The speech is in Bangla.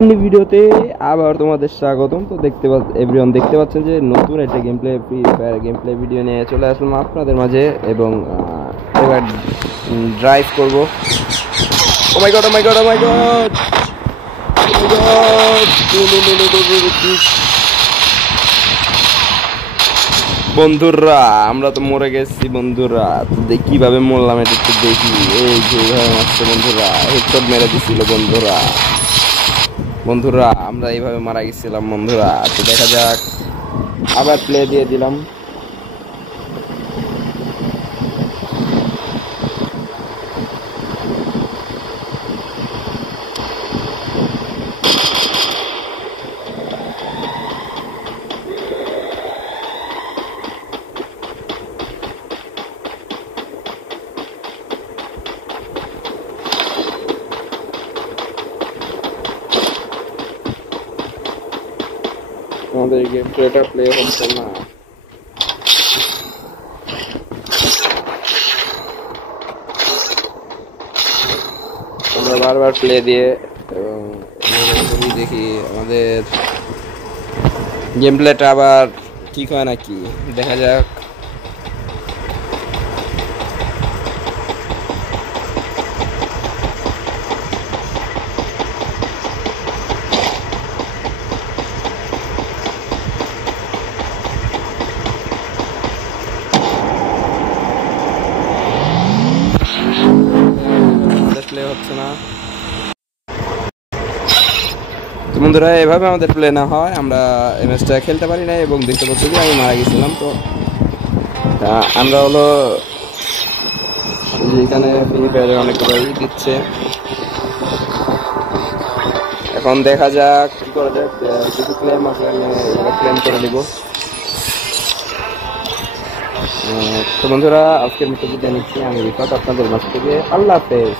ভিডিওতে আবার তোমাদের স্বাগতম। তো এভরিওয়ান দেখতে পাচ্ছেন যে নতুন একটা free fire game play video নিয়ে চলে আসলাম আপনাদের মাঝে এবং এবার ড্রাইভ করব। ও মাই গড, ও মাই গড, ও মাই গড, বন্ধুরা আমরা তো মরে গেছি বন্ধুরা। কিভাবে মরলাম এটা একটু দেখি। এই যে এইভাবে মারছে বন্ধুরা, হেডশট মেরে দিছিল বন্ধুরা। বন্ধুরা আমরা এইভাবে মারা গেছিলাম বন্ধুরা। তো দেখা যাক, আবার প্লে দিয়ে দিলাম। আমাদের গেম প্লেটা প্লে হচ্ছে না। আমরা বারবার প্লে দিয়ে এবং দেখি আমাদের গেম প্লেটা আবার ঠিক হয় নাকি, দেখা যাক। প্লে হচ্ছে না। তো বন্ধুরা এভাবে আমাদের প্লে না হয় আমরা এই ম্যাচটা খেলতে পারি না এবং দেখতে পাচ্ছি যে আমি মারা গেছিলাম। তো আমরা হলো এখানে ফ্রি ফায়ারে অনেকগুলোই দিচ্ছে। এখন দেখা যাক কি করা যাক। কিছু ক্লেম আসলে ক্লেম করে নিব। তো বন্ধুরা আজকের মতো বিদায় নিচ্ছি আমি রিফাত আপনাদের মাঝ থেকে। আল্লাহ হাফেজ।